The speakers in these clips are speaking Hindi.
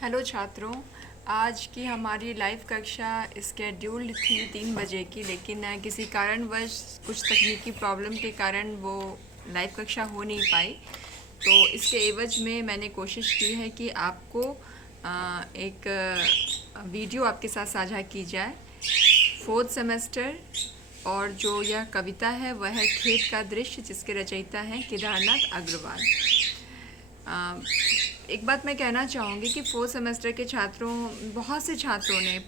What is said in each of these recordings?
हेलो छात्रों। आज की हमारी लाइव कक्षा स्केड्यूल्ड थी 3 बजे की, लेकिन किसी कारणवश कुछ तकनीकी प्रॉब्लम के कारण वो लाइव कक्षा हो नहीं पाई। तो इसके एवज में मैंने कोशिश की है कि आपको एक वीडियो आपके साथ साझा की जाए। 4th सेमेस्टर और जो यह कविता है वह है खेत का दृश्य, जिसके रचयिता हैं केदारनाथ अग्रवाल। एक बात मैं कहना चाहूँगी कि 4th सेमेस्टर के बहुत से छात्रों ने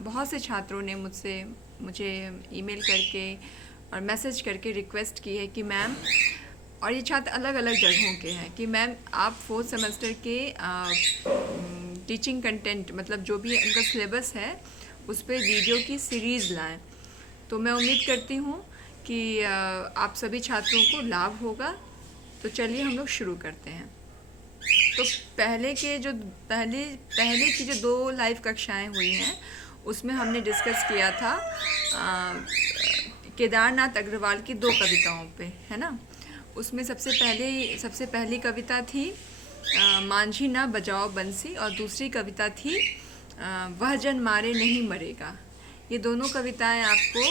बहुत से छात्रों ने मुझे ईमेल करके और मैसेज करके रिक्वेस्ट की है कि मैम, और ये छात्र अलग अलग जगहों के हैं, कि मैम आप 4th सेमेस्टर के टीचिंग कंटेंट, मतलब जो भी उनका सिलेबस है उस पर वीडियो की सीरीज़ लाएं। तो मैं उम्मीद करती हूँ कि आप सभी छात्रों को लाभ होगा। तो चलिए हम लोग शुरू करते हैं। तो पहले की जो 2 लाइव कक्षाएं हुई हैं उसमें हमने डिस्कस किया था केदारनाथ अग्रवाल की 2 कविताओं पे, है ना। उसमें सबसे पहली कविता थी मांझी ना बजाओ बंसी, और दूसरी कविता थी वह जन मारे नहीं मरेगा। ये दोनों कविताएं आपको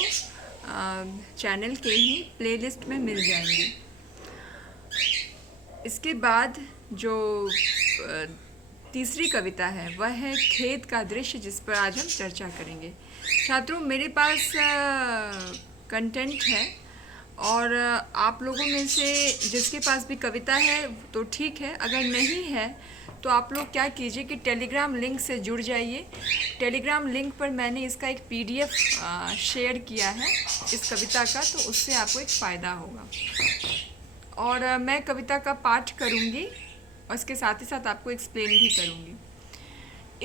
चैनल के ही प्लेलिस्ट में मिल जाएंगी। इसके बाद जो तीसरी कविता है वह है खेत का दृश्य, जिस पर आज हम चर्चा करेंगे। छात्रों, मेरे पास कंटेंट है, और आप लोगों में से जिसके पास भी कविता है तो ठीक है, अगर नहीं है तो आप लोग क्या कीजिए कि टेलीग्राम लिंक से जुड़ जाइए। टेलीग्राम लिंक पर मैंने इसका एक पीडीएफ शेयर किया है इस कविता का, तो उससे आपको एक फ़ायदा होगा। और मैं कविता का पाठ करूँगी और इसके साथ ही साथ आपको एक्सप्लेन भी करूँगी।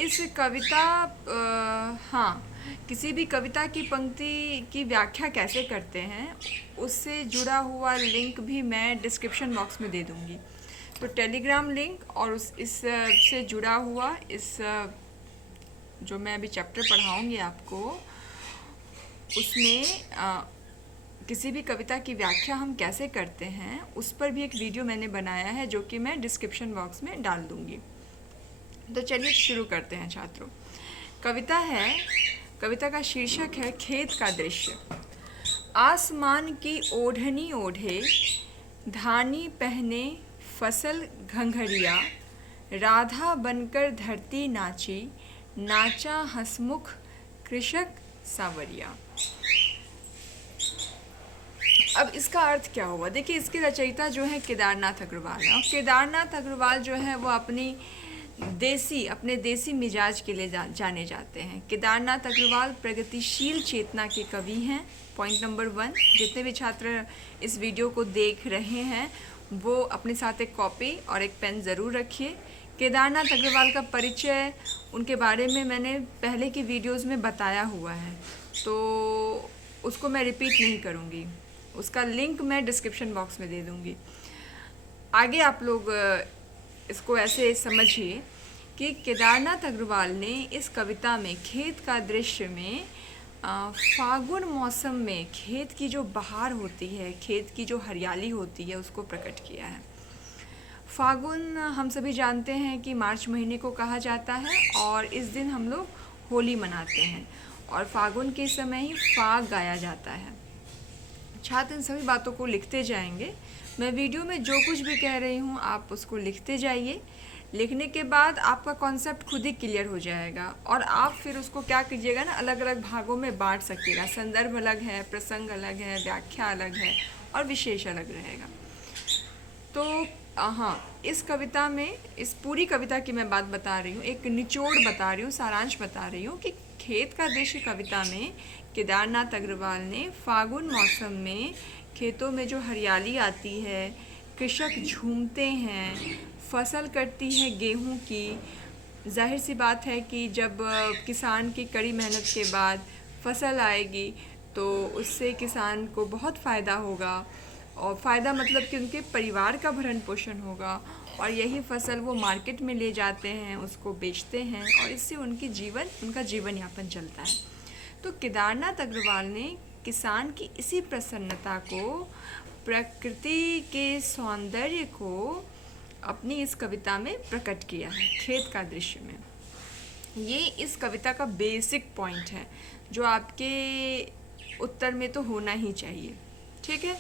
इस कविता किसी भी कविता की पंक्ति की व्याख्या कैसे करते हैं उससे जुड़ा हुआ लिंक भी मैं डिस्क्रिप्शन बॉक्स में दे दूँगी। तो टेलीग्राम लिंक और इससे जुड़ा हुआ जो मैं अभी चैप्टर पढ़ाऊँगी आपको, उसमें किसी भी कविता की व्याख्या हम कैसे करते हैं उस पर भी एक वीडियो मैंने बनाया है, जो कि मैं डिस्क्रिप्शन बॉक्स में डाल दूँगी। तो चलिए शुरू करते हैं छात्रों। कविता का शीर्षक है खेत का दृश्य। आसमान की ओढ़नी ओढ़े, धानी पहने फसल घंघरिया, राधा बनकर धरती नाची, नाचा हंसमुख कृषक सांवरिया। अब इसका अर्थ क्या हुआ? देखिए, इसके रचयिता जो है केदारनाथ अग्रवाल है, और केदारनाथ अग्रवाल जो है वो अपने देसी मिजाज के लिए जाने जाते हैं। केदारनाथ अग्रवाल प्रगतिशील चेतना के कवि हैं। पॉइंट नंबर 1, जितने भी छात्र इस वीडियो को देख रहे हैं वो अपने साथ एक कॉपी और एक पेन ज़रूर रखिए। केदारनाथ अग्रवाल का परिचय, उनके बारे में मैंने पहले की वीडियोस में बताया हुआ है, तो उसको मैं रिपीट नहीं करूँगी। उसका लिंक मैं डिस्क्रिप्शन बॉक्स में दे दूँगी। आगे आप लोग इसको ऐसे समझिए कि केदारनाथ अग्रवाल ने इस कविता में खेत का दृश्य में फागुन मौसम में खेत की जो बहार होती है, खेत की जो हरियाली होती है, उसको प्रकट किया है। फागुन हम सभी जानते हैं कि मार्च महीने को कहा जाता है, और इस दिन हम लोग होली मनाते हैं, और फागुन के समय ही फाग गाया जाता है। छात्र इन सभी बातों को लिखते जाएंगे। मैं वीडियो में जो कुछ भी कह रही हूँ आप उसको लिखते जाइए। लिखने के बाद आपका कॉन्सेप्ट खुद ही क्लियर हो जाएगा, और आप फिर उसको क्या कीजिएगा ना, अलग अलग भागों में बांट सकिएगा। संदर्भ अलग है, प्रसंग अलग है, व्याख्या अलग है, और विशेष अलग रहेगा। तो इस कविता में, इस पूरी कविता की मैं बात बता रही हूँ, एक निचोड़ बता रही हूँ, सारांश बता रही हूँ कि खेत का दृश्य कविता में केदारनाथ अग्रवाल ने फागुन मौसम में खेतों में जो हरियाली आती है, कृषक झूमते हैं, फसल कटती है गेहूं की। जाहिर सी बात है कि जब किसान की कड़ी मेहनत के बाद फसल आएगी तो उससे किसान को बहुत फ़ायदा होगा, और फ़ायदा मतलब कि उनके परिवार का भरण पोषण होगा, और यही फसल वो मार्केट में ले जाते हैं, उसको बेचते हैं, और इससे उनका जीवन यापन चलता है। तो केदारनाथ अग्रवाल ने किसान की इसी प्रसन्नता को, प्रकृति के सौंदर्य को अपनी इस कविता में प्रकट किया है, खेत का दृश्य में। ये इस कविता का बेसिक पॉइंट है जो आपके उत्तर में तो होना ही चाहिए, ठीक है।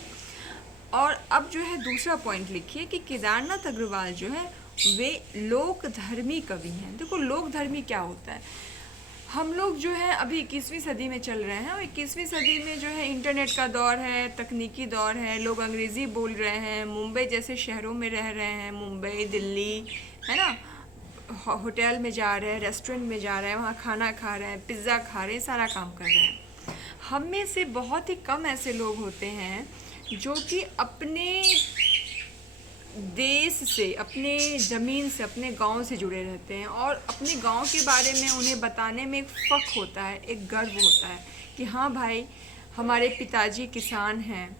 और अब जो है दूसरा पॉइंट लिखिए कि केदारनाथ अग्रवाल जो है वे लोकधर्मी कवि हैं। देखो लोकधर्मी क्या होता है, हम लोग जो है अभी 21वीं सदी में चल रहे हैं और 21वीं सदी में जो है इंटरनेट का दौर है, तकनीकी दौर है, लोग अंग्रेज़ी बोल रहे हैं, मुंबई जैसे शहरों में रह रहे हैं, मुंबई दिल्ली, है ना, होटल में जा रहे हैं, रेस्टोरेंट में जा रहे हैं, वहाँ खाना खा रहे हैं, पिज़्ज़ा खा रहे हैं, सारा काम कर रहे हैं। हम में से बहुत ही कम ऐसे लोग होते हैं जो कि अपने देश से, अपने ज़मीन से, अपने गांव से जुड़े रहते हैं और अपने गांव के बारे में उन्हें बताने में एक फ़ख्र होता है, एक गर्व होता है कि हाँ भाई हमारे पिताजी किसान हैं,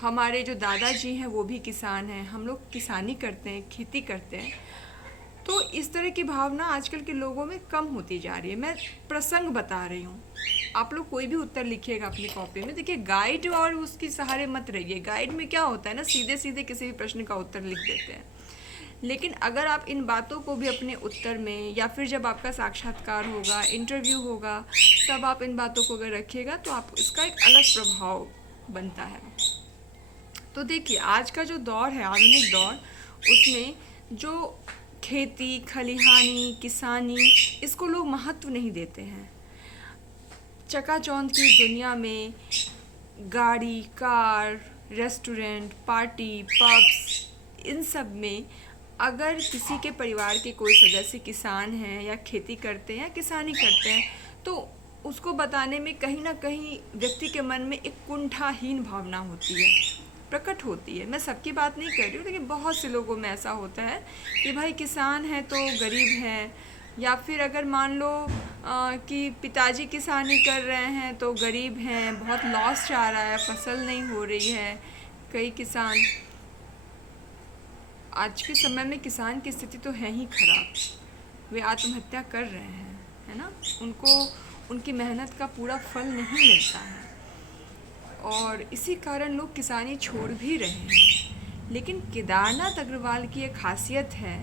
हमारे जो दादाजी हैं वो भी किसान हैं, हम लोग किसानी करते हैं, खेती करते हैं। तो इस तरह की भावना आजकल के लोगों में कम होती जा रही है। मैं प्रसंग बता रही हूँ, आप लोग कोई भी उत्तर लिखिएगा अपनी कॉपी में। देखिए गाइड और उसकी सहारे मत रहिए। गाइड में क्या होता है ना, सीधे सीधे किसी भी प्रश्न का उत्तर लिख देते हैं। लेकिन अगर आप इन बातों को भी अपने उत्तर में, या फिर जब आपका साक्षात्कार होगा, इंटरव्यू होगा, तब आप इन बातों को अगर रखिएगा तो आप इसका एक अलग प्रभाव बनता है। तो देखिए आज का जो दौर है, आधुनिक दौर, उसमें जो खेती, खलिहानी, किसानी, इसको लोग महत्व नहीं देते हैं। चकाचौंध की दुनिया में गाड़ी, कार, रेस्टोरेंट, पार्टी, पब्स, इन सब में अगर किसी के परिवार के कोई सदस्य किसान हैं या खेती करते हैं या किसानी करते हैं तो उसको बताने में कहीं ना कहीं व्यक्ति के मन में एक कुंठाहीन भावना होती है, प्रकट होती है। मैं सबकी बात नहीं कर रही हूँ, लेकिन बहुत से लोगों में ऐसा होता है कि भाई किसान है तो गरीब हैं, या फिर अगर मान लो कि पिताजी किसानी कर रहे हैं तो गरीब हैं, बहुत लॉस जा रहा है, फसल नहीं हो रही है। कई किसान, आज के समय में किसान की स्थिति तो है ही खराब, वे आत्महत्या कर रहे हैं, है ना, उनको उनकी मेहनत का पूरा फल नहीं मिलता है और इसी कारण लोग किसानी छोड़ भी रहे हैं। लेकिन केदारनाथ अग्रवाल की एक खासियत है,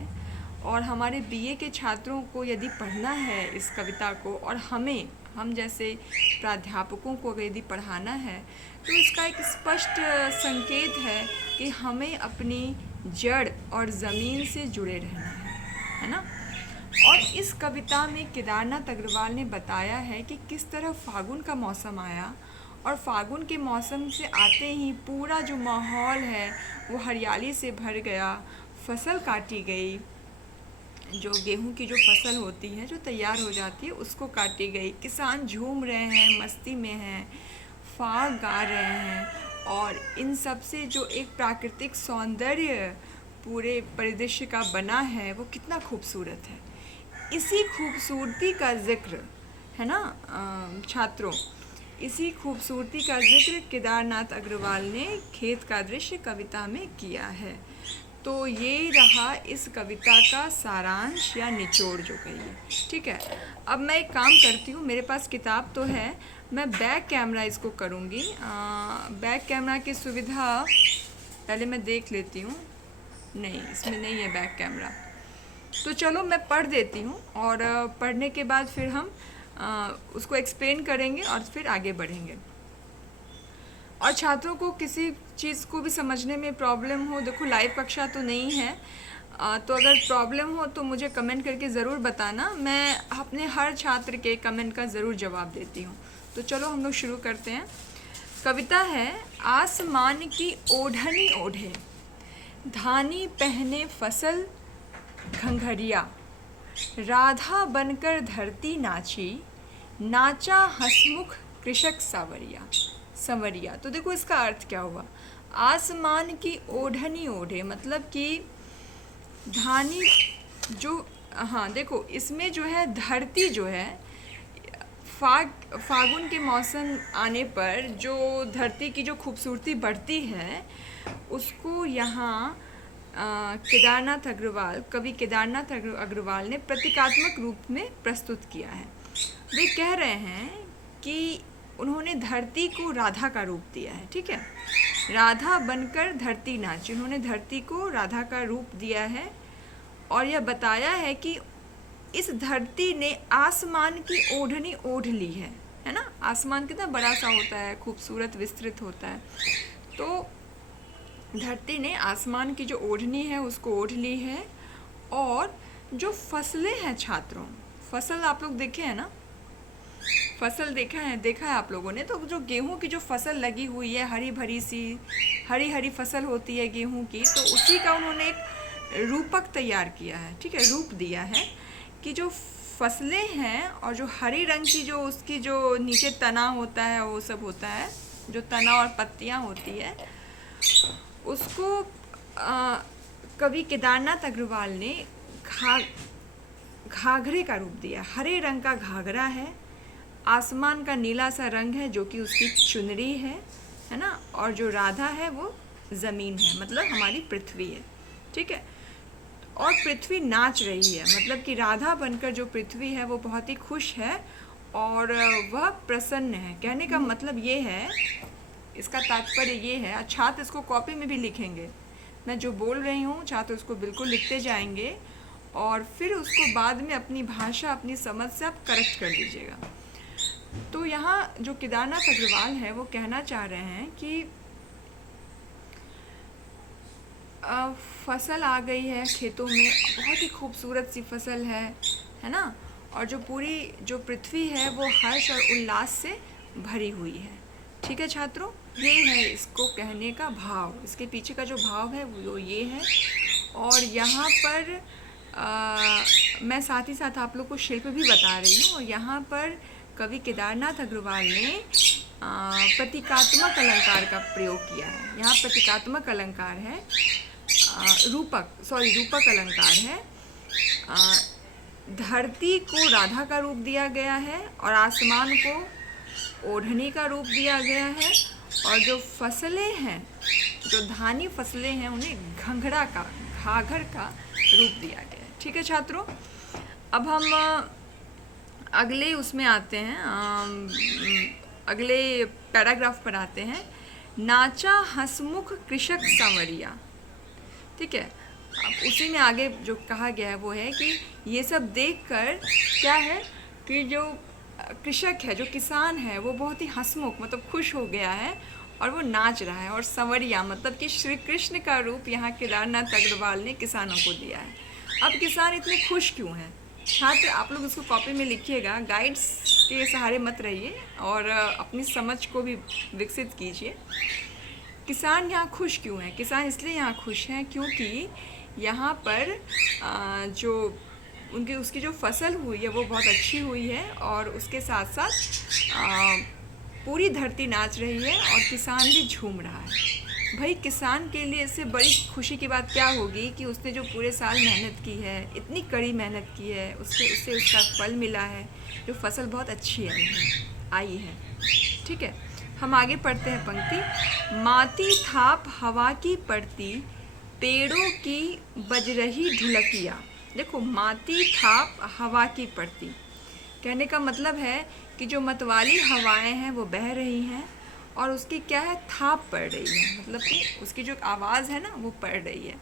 और हमारे बीए के छात्रों को यदि पढ़ना है इस कविता को, और हम जैसे प्राध्यापकों को अगर यदि पढ़ाना है, तो इसका एक स्पष्ट संकेत है कि हमें अपनी जड़ और ज़मीन से जुड़े रहना है ना। और इस कविता में केदारनाथ अग्रवाल ने बताया है कि किस तरह फागुन का मौसम आया, और फागुन के मौसम से आते ही पूरा जो माहौल है वो हरियाली से भर गया, फसल काटी गई, जो गेहूं की जो फसल होती है जो तैयार हो जाती है उसको काटी गई, किसान झूम रहे हैं, मस्ती में हैं, फाग गा रहे हैं, और इन सब से जो एक प्राकृतिक सौंदर्य पूरे परिदृश्य का बना है वो कितना खूबसूरत है। इसी खूबसूरती का जिक्र है ना छात्रों, इसी खूबसूरती का जिक्र केदारनाथ अग्रवाल ने खेत का दृश्य कविता में किया है। तो ये रहा इस कविता का सारांश या निचोड़ जो कहिए, ठीक है। अब मैं एक काम करती हूँ, मेरे पास किताब तो है, मैं बैक कैमरा इसको करूँगी। बैक कैमरा की सुविधा पहले मैं देख लेती हूँ, नहीं इसमें नहीं है बैक कैमरा, तो चलो मैं पढ़ देती हूँ और पढ़ने के बाद फिर हम उसको एक्सप्लेन करेंगे और फिर आगे बढ़ेंगे। और छात्रों को किसी चीज़ को भी समझने में प्रॉब्लम हो, देखो लाइव कक्षा तो नहीं है, तो अगर प्रॉब्लम हो तो मुझे कमेंट करके ज़रूर बताना, मैं अपने हर छात्र के कमेंट का ज़रूर जवाब देती हूँ। तो चलो हम लोग शुरू करते हैं। कविता है, आसमान की ओढ़नी ओढ़े, धानी पहने फसल घंघरिया, राधा बनकर धरती नाची, नाचा हंसमुख कृषक संवरिया। तो देखो इसका अर्थ क्या हुआ, आसमान की ओढ़नी ओढ़े मतलब कि धानी जो, हाँ देखो इसमें जो है धरती जो है फागुन के मौसम आने पर जो धरती की जो खूबसूरती बढ़ती है उसको यहाँ केदारनाथ अग्रवाल, कवि केदारनाथ अग्रवाल ने प्रतीकात्मक रूप में प्रस्तुत किया है। वे कह रहे हैं कि उन्होंने धरती को राधा का रूप दिया है, ठीक है। राधा बनकर धरती नाची, उन्होंने धरती को राधा का रूप दिया है और यह बताया है कि इस धरती ने आसमान की ओढ़नी ओढ़ ली है ना। आसमान कितना बड़ा सा होता है, खूबसूरत विस्तृत होता है, तो धरती ने आसमान की जो ओढ़नी है उसको ओढ़ ली है। और जो फसलें हैं छात्रों, फसल आप लोग देखे हैं ना, फसल देखा है आप लोगों ने, तो जो गेहूं की जो फसल लगी हुई है, हरी भरी सी हरी हरी फसल होती है गेहूं की, तो उसी का उन्होंने एक रूपक तैयार किया है, ठीक है, रूप दिया है कि जो फसलें हैं और जो हरी रंग की जो उसकी जो नीचे तना होता है, वो सब होता है, जो तना और पत्तियां होती है, उसको कवि केदारनाथ अग्रवाल ने घाघरे का रूप दिया। हरे रंग का घाघरा है, आसमान का नीला सा रंग है जो कि उसकी चुनरी है ना, और जो राधा है वो ज़मीन है, मतलब हमारी पृथ्वी है, ठीक है। और पृथ्वी नाच रही है, मतलब कि राधा बनकर जो पृथ्वी है वो बहुत ही खुश है और वह प्रसन्न है। कहने का मतलब ये है, इसका तात्पर्य ये है, छात्र इसको कॉपी में भी लिखेंगे, मैं जो बोल रही हूँ छात्र उसको बिल्कुल लिखते जाएंगे और फिर उसको बाद में अपनी भाषा, अपनी समझ से आप करेक्ट कर लीजिएगा। तो यहाँ जो केदारनाथ अग्रवाल है वो कहना चाह रहे हैं कि फसल आ गई है खेतों में, बहुत ही खूबसूरत सी फसल है ना, और जो पूरी जो पृथ्वी है वो हर्ष और उल्लास से भरी हुई है, ठीक है छात्रों। ये है इसको कहने का भाव, इसके पीछे का जो भाव है वो ये है। और यहाँ पर मैं साथ ही साथ आप लोग को शिल्प भी बता रही हूँ, और यहाँ पर कवि केदारनाथ अग्रवाल ने प्रतीकात्मक अलंकार का प्रयोग किया है। यहाँ प्रतीकात्मक अलंकार है, रूपक अलंकार है। धरती को राधा का रूप दिया गया है और आसमान को ओढ़नी का रूप दिया गया है, और जो फसलें हैं, जो धानी फसलें हैं, उन्हें घाघर का रूप दिया गया है, ठीक है छात्रों। अब हम अगले उसमें आते हैं, अगले पैराग्राफ पर आते हैं। नाचा हंसमुख कृषक संवरिया, ठीक है। अब उसी में आगे जो कहा गया है वो है कि ये सब देखकर क्या है कि जो कृषक है, जो किसान है, वो बहुत ही हंसमुख मतलब खुश हो गया है और वो नाच रहा है। और संवरिया मतलब कि श्री कृष्ण का रूप यहाँ केदारनाथ अग्रवाल ने किसानों को दिया है। अब किसान इतने खुश क्यों हैं? छात्र आप लोग इसको कॉपी में लिखिएगा, गाइड्स के सहारे मत रहिए और अपनी समझ को भी विकसित कीजिए। किसान यहाँ खुश क्यों हैं? किसान इसलिए यहाँ खुश हैं क्योंकि यहाँ पर जो उसकी जो फसल हुई है वो बहुत अच्छी हुई है, और उसके साथ साथ पूरी धरती नाच रही है और किसान भी झूम रहा है। भाई किसान के लिए इससे बड़ी खुशी की बात क्या होगी कि उसने जो पूरे साल मेहनत की है, इतनी कड़ी मेहनत की है, उससे उसका फल मिला है, जो फसल बहुत अच्छी आई है, ठीक है। हम आगे पढ़ते हैं पंक्ति। माती थाप हवा की पड़ती, पेड़ों की बज रही ढुलकिया। देखो, माती थाप हवा की पड़ती, कहने का मतलब है कि जो मतवाली हवाएं हैं वो बह रही हैं और उसकी क्या है, थाप पड़ रही है, मतलब कि उसकी जो आवाज़ है ना वो पड़ रही है।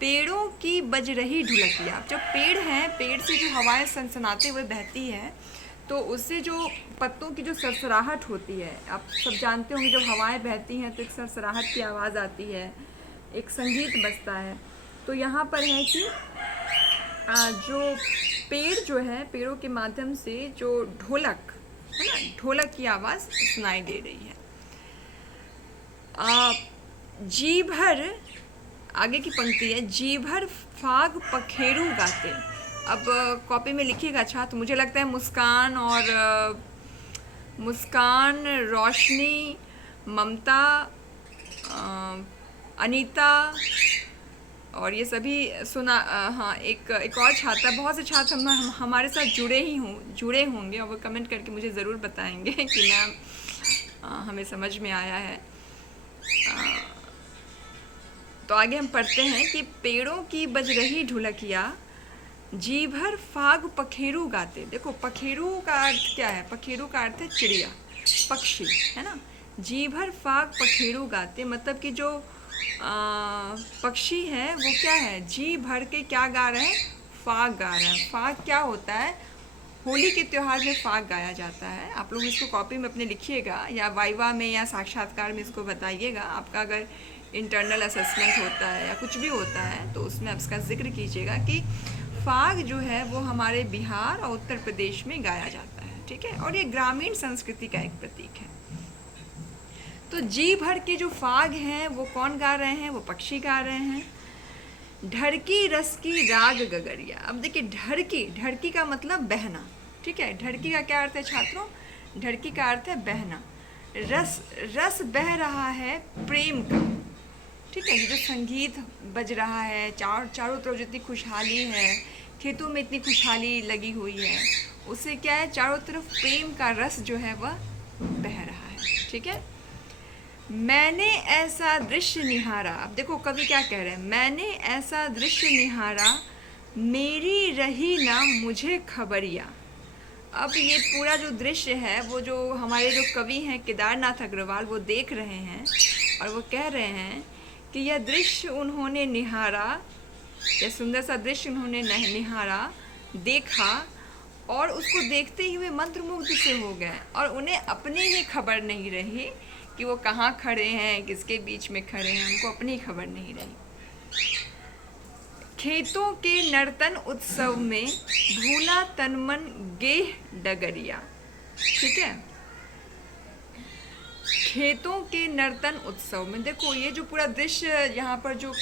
पेड़ों की बज रही ढुलकिया, जब पेड़ हैं, पेड़ से जो हवाएं सनसनाते हुए बहती हैं तो उससे जो पत्तों की जो सरसराहट होती है, आप सब जानते होंगे जब हवाएं बहती हैं तो एक सरसराहट की आवाज़ आती है, एक संगीत बजता है। तो यहाँ पर है कि जो पेड़ जो है, पेड़ों के माध्यम से जो ढोलक है ना, ढोलक की आवाज़ सुनाई दे रही है। जी भर, आगे की पंक्ति है, जी भर फाग पखेरू गाते। अब कॉपी में लिखिएगा छात्र, मुझे लगता है मुस्कान, रोशनी, ममता, अनीता और ये सभी सुना। हाँ, एक और छात्र, बहुत से छात्र हमारे साथ जुड़े होंगे और वो कमेंट करके मुझे ज़रूर बताएंगे कि मैम हमें समझ में आया है। तो आगे हम पढ़ते हैं कि पेड़ों की बज रही ढुलकिया, जी भर फाग पखेरू गाते। देखो पखेरू का अर्थ क्या है? पखेरू का अर्थ है चिड़िया, पक्षी, है ना। जी भर फाग पखेरू गाते मतलब कि जो पक्षी है वो क्या है, जी भर के क्या गा रहे हैं? फाग गा रहे हैं। फाग क्या होता है? होली के त्यौहार में फाग गाया जाता है। आप लोग इसको कॉपी में अपने लिखिएगा या वाइवा में या साक्षात्कार में इसको बताइएगा। आपका अगर इंटरनल असेसमेंट होता है या कुछ भी होता है तो उसमें आप इसका जिक्र कीजिएगा कि फाग जो है वो हमारे बिहार और उत्तर प्रदेश में गाया जाता है, ठीक है। और ये ग्रामीण संस्कृति का एक प्रतीक है। तो जी भर के जो फाग हैं वो कौन गा रहे हैं? वो पक्षी गा रहे हैं। ढरकी रस की राग गगरिया। अब देखिए ढरकी, ढरकी का मतलब बहना, ठीक है। ढरकी का क्या अर्थ है छात्रों? ढरकी का अर्थ है बहना। रस, रस बह रहा है प्रेम का, ठीक है। ये जो संगीत बज रहा है, चारों तरफ जितनी खुशहाली है, खेतों में इतनी खुशहाली लगी हुई है, उससे क्या है, चारों तरफ प्रेम का रस जो है वह बह रहा है, ठीक है। मैंने ऐसा दृश्य निहारा। अब देखो कवि क्या कह रहे हैं? मैंने ऐसा दृश्य निहारा, मेरी रही ना मुझे खबरिया। अब ये पूरा जो दृश्य है वो जो हमारे जो कवि हैं केदारनाथ अग्रवाल वो देख रहे हैं और वो कह रहे हैं कि यह दृश्य उन्होंने निहारा, यह सुंदर सा दृश्य उन्होंने निहारा, देखा और उसको देखते ही वे मंत्रमुग्ध से हो गए और उन्हें अपनी ही खबर नहीं रही कि वो कहाँ खड़े हैं, किसके बीच में खड़े हैं, उनको अपनी खबर नहीं रही। खेतों के नर्तन उत्सव में भूला तन मन गेह डगरिया, ठीक है। खेतों के नर्तन उत्सव में देखो ये जो पूरा दृश्य यहाँ पर जो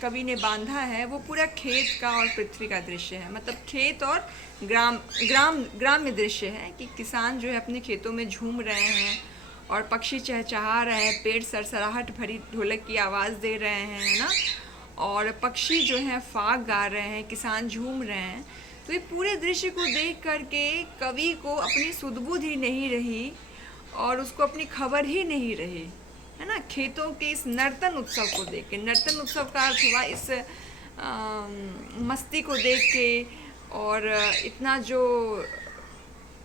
कवि ने बांधा है वो पूरा खेत का और पृथ्वी का दृश्य है। मतलब खेत और ग्राम्य दृश्य है कि किसान जो है अपने खेतों में झूम रहे हैं और पक्षी चहचहा रहे हैं, पेड़ सरसराहट भरी ढोलक की आवाज़ दे रहे हैं, है ना। और पक्षी जो हैं फाग गा रहे हैं, किसान झूम रहे हैं। तो ये पूरे दृश्य को देख करके कवि को अपनी सुध-बुध ही नहीं रही और उसको अपनी खबर ही नहीं रही, है ना। खेतों के इस नर्तन उत्सव को देख के, नर्तन उत्सव का अर्थ हुआ इस मस्ती को देख के और इतना जो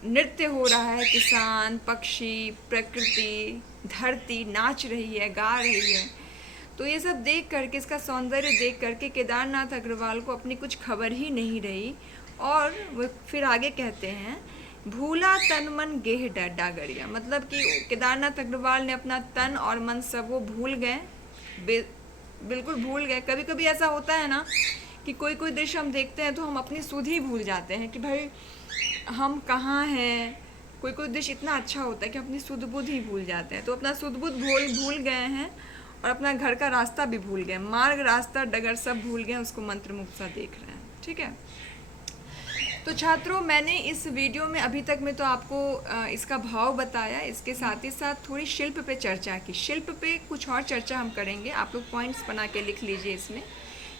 नृत्य हो रहा है, किसान, पक्षी, प्रकृति, धरती नाच रही है, गा रही है, तो ये सब देख करके, इसका सौंदर्य देख करके केदारनाथ अग्रवाल को अपनी कुछ खबर ही नहीं रही। और वो फिर आगे कहते हैं भूला तन मन गेह डागरिया, मतलब कि केदारनाथ अग्रवाल ने अपना तन और मन सब वो भूल गए, बिल्कुल भूल गए। कभी कभी ऐसा होता है ना कि कोई कोई दृश्य हम देखते हैं तो हम अपनी सुध ही भूल जाते हैं कि भाई हम कहाँ हैं। कोई कोई दृश्य इतना अच्छा होता है कि अपनी सुध बुध ही भूल जाते हैं। तो अपना सुध बुध भूल गए हैं और अपना घर का रास्ता भी भूल गए, मार्ग रास्ता डगर सब भूल गए, उसको मंत्रमुग्ध सा देख रहे हैं, ठीक है। तो छात्रों मैंने इस वीडियो में अभी तक में तो आपको इसका भाव बताया, इसके साथ ही साथ थोड़ी शिल्प पे चर्चा की। शिल्प पे कुछ और चर्चा हम करेंगे, आप लोग पॉइंट्स बना के लिख लीजिए। इसमें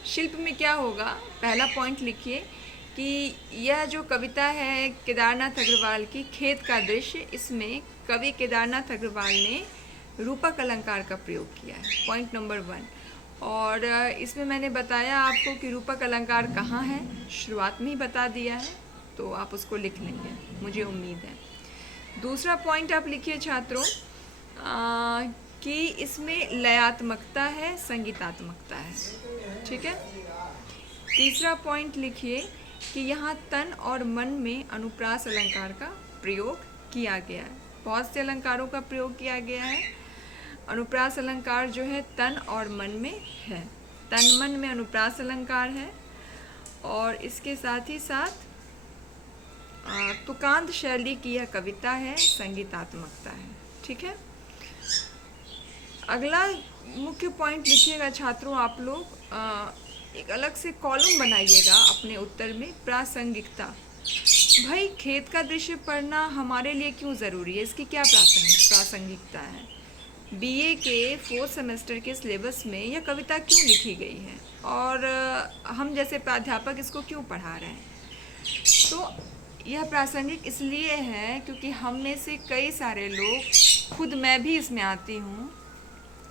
शिल्प में क्या होगा, पहला पॉइंट लिखिए कि यह जो कविता है केदारनाथ अग्रवाल की खेत का दृश्य, इसमें कवि केदारनाथ अग्रवाल ने रूपक अलंकार का प्रयोग किया है, पॉइंट नंबर 1। और इसमें मैंने बताया आपको कि रूपक अलंकार कहाँ है, शुरुआत में ही बता दिया है, तो आप उसको लिख लेंगे, मुझे उम्मीद है। दूसरा पॉइंट आप लिखिए छात्रों कि इसमें लयात्मकता है, संगीतात्मकता है, ठीक है। तीसरा पॉइंट लिखिए कि यहाँ तन और मन में अनुप्रास अलंकार का प्रयोग किया गया है। बहुत से अलंकारों का प्रयोग किया गया है। अनुप्रास अलंकार जो है तन और मन में है, तन मन में अनुप्रास अलंकार है। और इसके साथ ही साथ तुकांत शैली की यह कविता है, संगीतात्मकता है, ठीक है। अगला मुख्य पॉइंट लिखिएगा छात्रों, आप लोग एक अलग से कॉलम बनाइएगा अपने उत्तर में, प्रासंगिकता। भाई खेत का दृश्य पढ़ना हमारे लिए क्यों ज़रूरी है, इसकी क्या प्रासंगिकता है, बीए के 4th सेमेस्टर के सिलेबस में यह कविता क्यों लिखी गई है और हम जैसे प्राध्यापक इसको क्यों पढ़ा रहे हैं। तो यह प्रासंगिक इसलिए है क्योंकि हम में से कई सारे लोग, खुद मैं भी इसमें आती हूँ,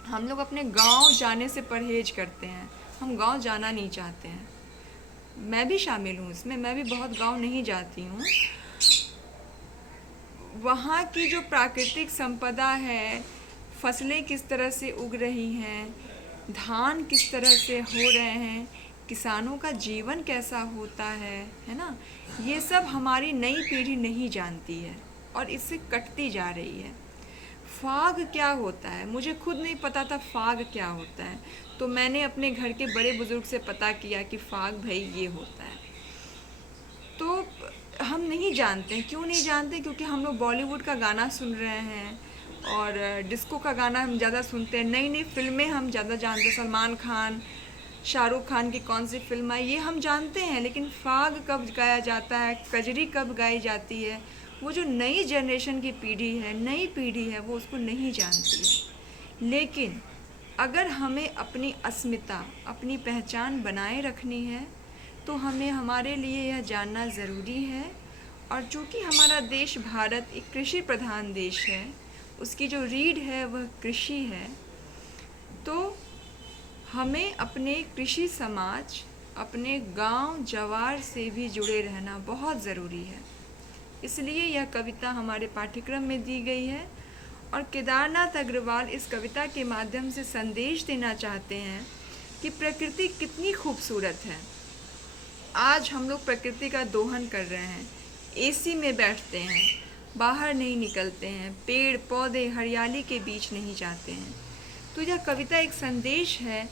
हम लोग अपने गांव जाने से परहेज करते हैं, हम गांव जाना नहीं चाहते हैं। मैं भी शामिल हूँ इसमें, मैं भी बहुत गांव नहीं जाती हूँ। वहाँ की जो प्राकृतिक संपदा है, फसलें किस तरह से उग रही हैं, धान किस तरह से हो रहे हैं, किसानों का जीवन कैसा होता है ना, ये सब हमारी नई पीढ़ी नहीं जानती है और इससे कटती जा रही है। फाग क्या होता है, मुझे खुद नहीं पता था फाग क्या होता है, तो मैंने अपने घर के बड़े बुजुर्ग से पता किया कि फाग भाई ये होता है। तो हम नहीं जानते हैं, क्यों नहीं जानते? क्योंकि हम लोग बॉलीवुड का गाना सुन रहे हैं और डिस्को का गाना हम ज़्यादा सुनते हैं, नई नई फिल्में हम ज़्यादा जानते हैं, सलमान खान, शाहरुख खान की कौन सी फिल्म आई ये हम जानते हैं, लेकिन फाग कब गाया जाता है, कजरी कब गाई जाती है, वो जो नई जनरेशन की पीढ़ी है, नई पीढ़ी है, वो उसको नहीं जानती है। लेकिन अगर हमें अपनी अस्मिता, अपनी पहचान बनाए रखनी है तो हमें हमारे लिए यह जानना ज़रूरी है। और चूँकि हमारा देश भारत एक कृषि प्रधान देश है, उसकी जो रीढ़ है वह कृषि है, तो हमें अपने कृषि समाज, अपने गांव जवार से भी जुड़े रहना बहुत ज़रूरी है। इसलिए यह कविता हमारे पाठ्यक्रम में दी गई है और केदारनाथ अग्रवाल इस कविता के माध्यम से संदेश देना चाहते हैं कि प्रकृति कितनी खूबसूरत है। आज हम लोग प्रकृति का दोहन कर रहे हैं, एसी में बैठते हैं, बाहर नहीं निकलते हैं, पेड़ पौधे हरियाली के बीच नहीं जाते हैं। तो यह कविता एक संदेश है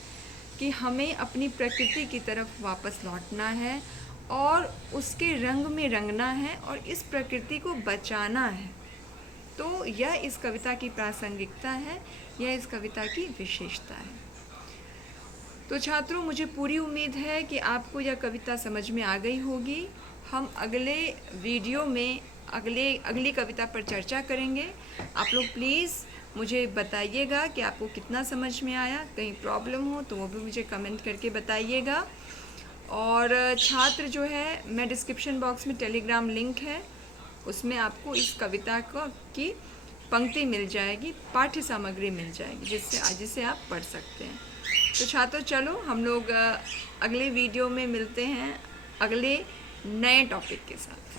कि हमें अपनी प्रकृति की तरफ वापस लौटना है और उसके रंग में रंगना है और इस प्रकृति को बचाना है। तो यह इस कविता की प्रासंगिकता है, यह इस कविता की विशेषता है। तो छात्रों, मुझे पूरी उम्मीद है कि आपको यह कविता समझ में आ गई होगी। हम अगले वीडियो में अगली कविता पर चर्चा करेंगे। आप लोग प्लीज़ मुझे बताइएगा कि आपको कितना समझ में आया, कहीं प्रॉब्लम हो तो वो भी मुझे कमेंट करके बताइएगा। और छात्र जो है, मैं डिस्क्रिप्शन बॉक्स में टेलीग्राम लिंक है, उसमें आपको इस कविता की पंक्ति मिल जाएगी, पाठ्य सामग्री मिल जाएगी जिससे आप पढ़ सकते हैं। तो छात्रों, चलो हम लोग अगले वीडियो में मिलते हैं अगले नए टॉपिक के साथ।